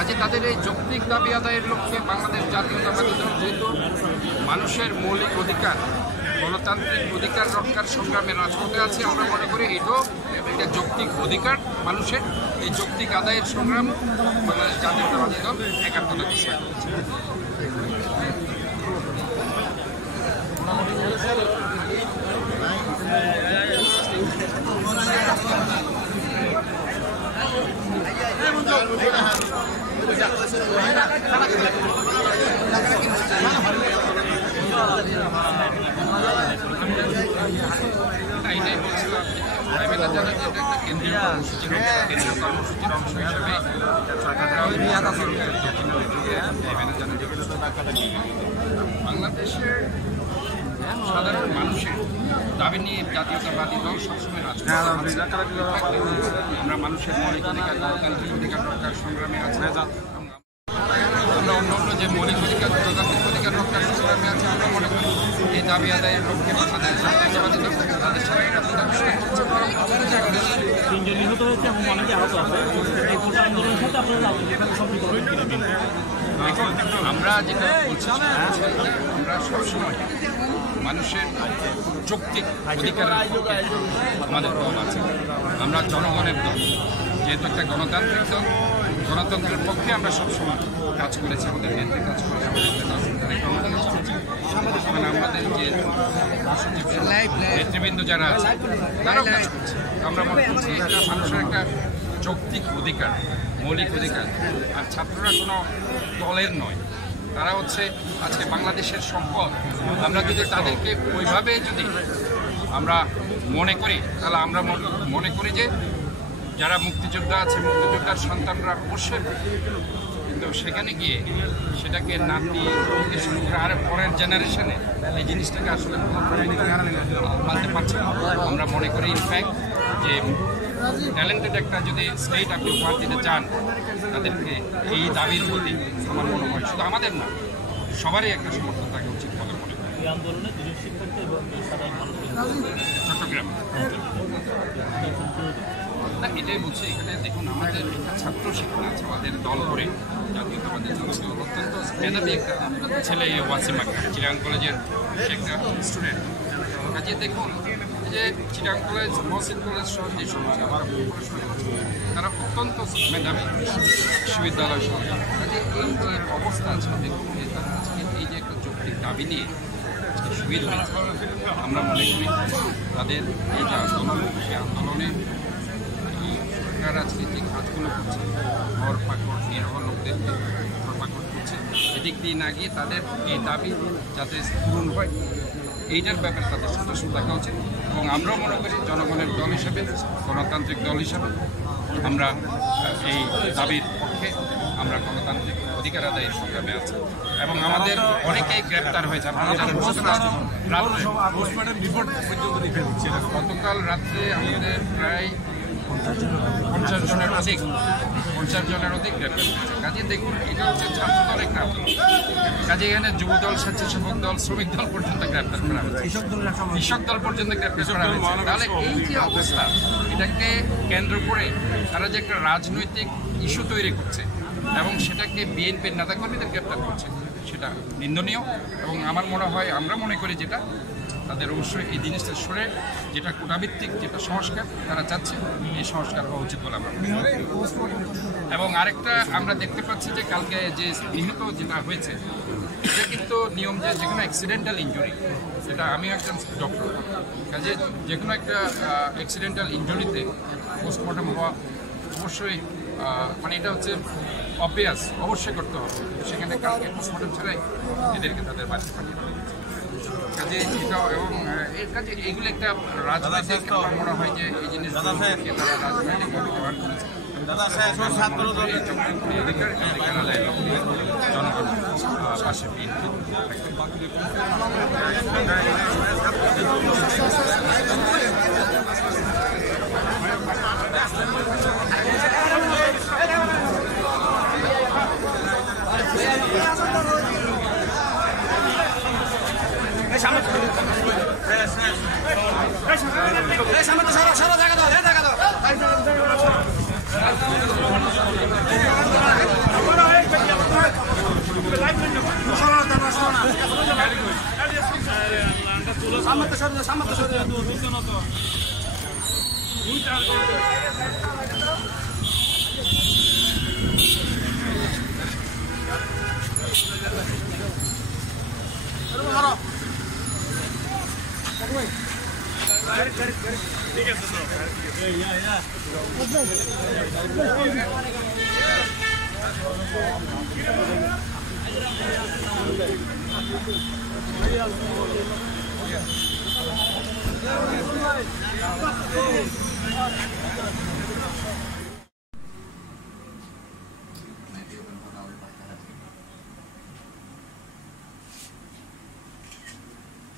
কাজে তাদের এই যৌক্তিক দাবি আদায়ের লক্ষ্যে বাংলাদেশ জাতীয়তাবাদী দল যেহেতু মানুষের মৌলিক অধিকার, গণতান্ত্রিক অধিকার রক্ষার সংগ্রামে রাজপথে আছে, আমরা মনে করি এটাও একটা যৌক্তিক অধিকার মানুষের। এই যৌক্তিক আদায়ের সংগ্রাম বাংলাদেশ জাতীয়তাবাদী দল একাত্মতা ঘোষণা করেছে। এটাই বলছিলাম, জানা যে এটা একটা কেন্দ্রীয় কর্মসূচির অংশ হিসেবে বাংলাদেশের সাধারণ মানুষের দাবি নিয়ে জাতীয়তাবাদী দল সবসময় আমরা মানুষের মৌলিক অধিকার, গণতান্ত্রিক অধিকার রক্ষার সংগ্রামে আছে। আমরা অন্য অন্য যে মৌলিক অধিকার, গণতান্ত্রিক অধিকার রক্ষার সংগ্রামে আছে, আমরা মনে করি এই দাবি আদায়ের লক্ষ্যে বাংলাদেশ জাতীয়তাবাদী দল তাদের সবাই আমরা যেটা বলছি, আমরা সবসময় মানুষের যৌক্তিক অধিকারের পক্ষে আমাদের দল আছে। আমরা জনগণের দল, যেহেতু একটা গণতান্ত্রিক দল, গণতন্ত্রের পক্ষে আমরা সবসময় কাজ করেছি, আমাদের নেত্রী কাজ করেছে, আমাদের যে নেতৃবৃন্দ যারা আছে তারাও কাজ করছে। আমরা মনে করছি এটা মানুষের একটা যৌক্তিক অধিকার, মৌলিক অধিকার। আর ছাত্ররা কোনো দলের নয়, তারা হচ্ছে আজকে বাংলাদেশের সম্পদ। আমরা যদি তাদেরকে ওইভাবে যদি আমরা মনে করি, তাহলে আমরা মনে করি যে যারা মুক্তিযোদ্ধা আছে, মুক্তিযোদ্ধার সন্তানরা অবশ্যই, কিন্তু সেখানে গিয়ে সেটাকে নাতি থেকে শুরু করে আর পরের জেনারেশনে এই জিনিসটাকে আসলে মানতে পারছে না। আমরা মনে করি ইনফ্যাক্ট যে ট্যালেন্টেড একটা যদি স্টেট আপনি উপহার দিতে চান তাদেরকে, এই দাবির প্রতি আমার মনে হয় শুধু আমাদের না, সবারই একটা সমর্থন থাকা উচিত বলে মনে করি। চট্টগ্রাম না, এটাই বলছি, এখানে দেখুন আমাদের একটা ছাত্র শিক্ষা আছে, আমাদের দল করে জাতীয়তাবাদী দল অত্যন্ত মেধাবী একটা ছেলে, ওয়াসিম আক্তার, চিরাং কলেজের একটা স্টুডেন্ট। কাজে দেখুন যে চিরাং কলেজ, মহসিন কলেজ সহ যে সমস্ত পড়াশোনা করছে তারা অত্যন্ত মেধাবী বিশ্ববিদ্যালয় সহ। কাজে এই যে অবস্থা আছে, দেখুন তারা আজকে এই যে একটা যৌক্তিক দাবি নিয়ে আজকে শহীদ হয়েছে, আমরা মনে করি তাদের এই যে আন্দোলন, সেই আন্দোলনে সরকার আজকে যে কাজগুলো করছে, ঘর পাকড় নিরহ লোকদেরকে ঘর পাকড় করছে, এদিক দিয়ে না গিয়ে তাদের এই দাবি যাতে পূরণ হয় এইটার ব্যাপারে তাদের সদস্য থাকা উচিত। এবং আমরাও মনে করি জনগণের দল হিসেবে, গণতান্ত্রিক দল হিসেবে আমরা এই দাবির পক্ষে, আমরা গণতান্ত্রিক অধিকার আদায়ের সংগ্রামে আছি। এবং আমাদের অনেকেই গ্রেপ্তার হয়েছে। গতকাল রাত্রে আমাদের প্রায় 50 জনের অধিক গ্রেপ্তার হয়েছে। কাজে দেখুন এটা হচ্ছে ছাত্র দল একটা আন্দোলন। কাজে এখানে যুবদল, স্বেচ্ছাসেবক দল, শ্রমিক দল পর্যন্ত গ্রেপ্তার করা হয়েছে, কৃষক দল পর্যন্ত গ্রেপ্তার করা হয়েছে। তাহলে এই যে অবস্থা, এটাকে কেন্দ্র করে তারা যে একটা রাজনৈতিক ইস্যু তৈরি করছে এবং সেটাকে বিএনপির নেতাকর্মীদের গ্রেপ্তার করছে, সেটা নিন্দনীয়। এবং আমার মনে হয়, আমরা মনে করি যেটা তাদের অবশ্যই এই জিনিসটা সরে, যেটা কোটাভিত্তিক যেটা সংস্কার তারা চাচ্ছে, এই সংস্কার হওয়া উচিত বলে আমরা মনে করি। এবং আরেকটা আমরা দেখতে পাচ্ছি যে কালকে যে নিহত যেটা হয়েছে, এটা কিন্তু নিয়ম যে কোনো অ্যাক্সিডেন্টাল ইনজুরি, সেটা আমিও একজন ডক্টর, কাজে যে কোনো একটা অ্যাক্সিডেন্টাল ইনজুরিতে পোস্টমর্টম হওয়া অবশ্যই, মানে এটা হচ্ছে অবভিয়াস, অবশ্যই করতে হবে। সেখানে কালকে পোস্টমর্টম ছাড়াই এদেরকে তাদের বাড়িতে পাঠিয়ে দেওয়া হচ্ছে। কাজে এটাও, এবং এর কাজে এইগুলো একটা রাজনৈতিক, আমার মনে হয় যে এই জিনিসগুলো তারা রাজনৈতিকভাবে ব্যবহার করেছে। জনগণ পাশে সামনে সারা দেখা দাও, দেখা দাও।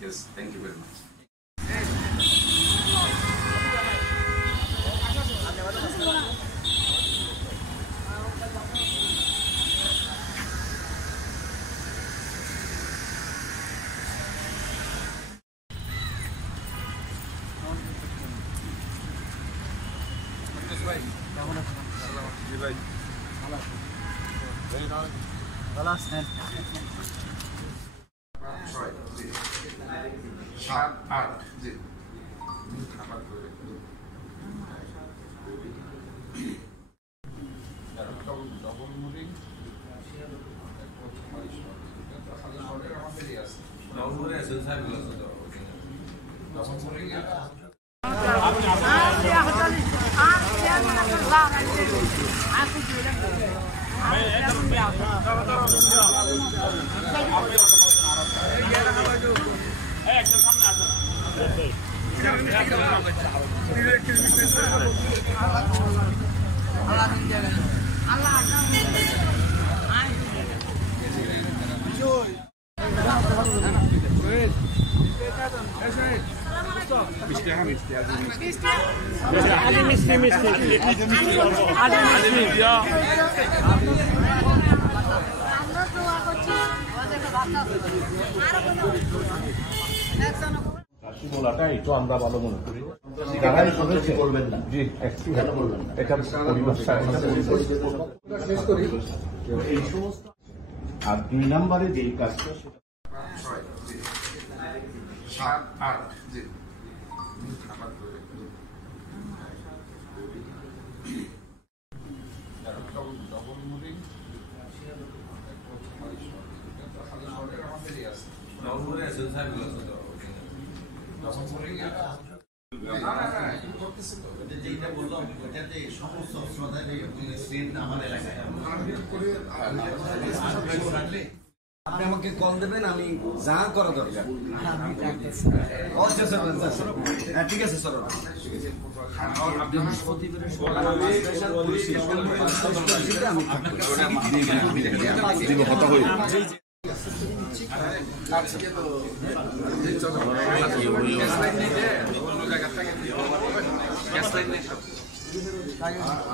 Yes, thank you very much. বলাটা একটু আমরা ভালো মনে করি যারাই করেছে করবেন না জি একটু ভালো করবেন না এটা এই সমস্ত আর 2 নম্বরে যেই কাজটা সেটা 7-8 জি যেটা বললাম ওটাতে সমস্ত আমার এলাকায় আপনি আমাকে কল দেবেন আমি যা করা দরকার ঠিক আছে স্যার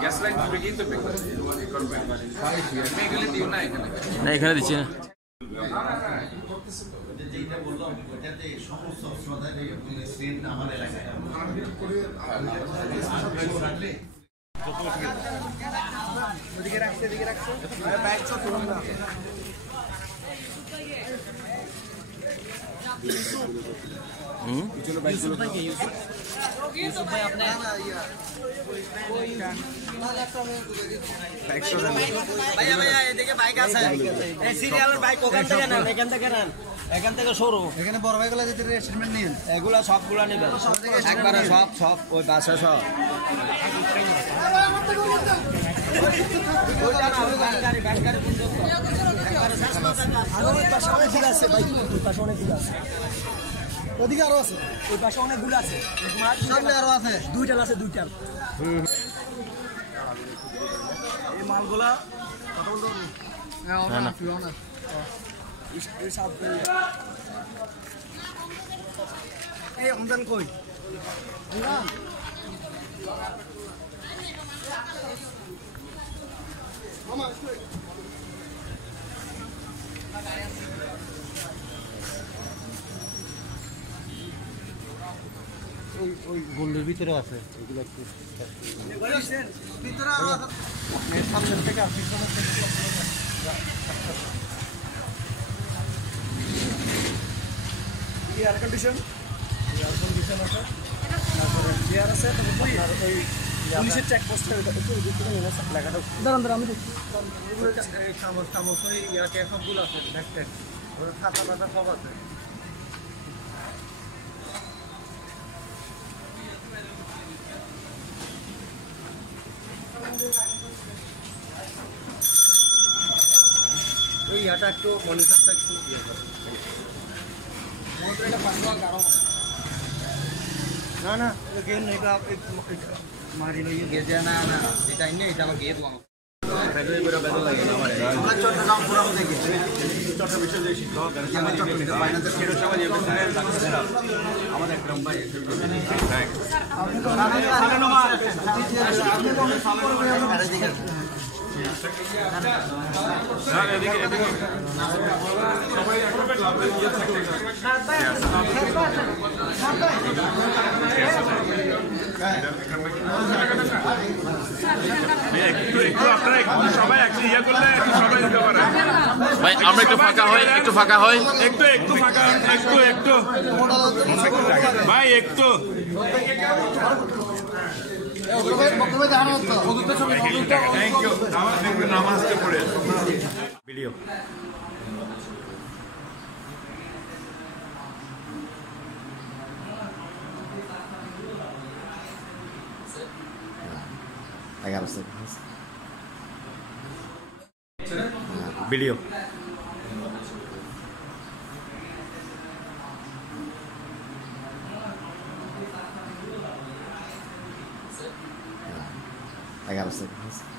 গ্যাস লাইন ঘুরে গিয়ে তো না এখানে দিচ্ছি না যেটা বললাম ওটাতে সমস্ত আমার এলাকায় এখান থেকে সরু এখানে বড় ভাইগুলো যদি রেস্টুরেন্ট নিন এগুলা সবগুলা নেবেন একবারে সব ওই বাসা সব ওদিকে আরো আছে ওই পাশে অনেকগুলো আছে সামনে আরো আছে দুইটা আছে দুইটা এই মালগুলা কথা বলতে এই আমদান কই ওই গোল্ডের ভিতরে আছে এগুলো একটু ভিতরে সামনের থেকে আর পিছনের থেকে এয়ার কন্ডিশন আছে তারপরে চেয়ার আছে আপনার ওই পুলিশের চেকপোস্ট লেখাটা দাঁড়ান আমি দেখি চামচ চামচ ওই ইয়াকে সবগুলো আছে ব্যাকটেক ওরা খাতা পাতা সব আছে ইয়াটা একটু মনিটরটা একটু ইয়ে করে না না গেম নেই মারি লইয়ে গেছে না না এটা ইনে এটা আমাকে দিয়ে দাও আমরা চট্টগ্রাম ফোরাম থেকে চট্টগ্রাম বিশ্ববিদ্যালয় শিক্ষক আমার চট্টগ্রাম ফাইনান্সের খেরো সমাজ আমাদের একদম ভাই ভাই আমরা একটু ফাঁকা হই একটু ফাঁকা হই একটু ভাই একটু থ্যাংক ইউ নামাজতে পড়ে video I got a second. Video I got a second.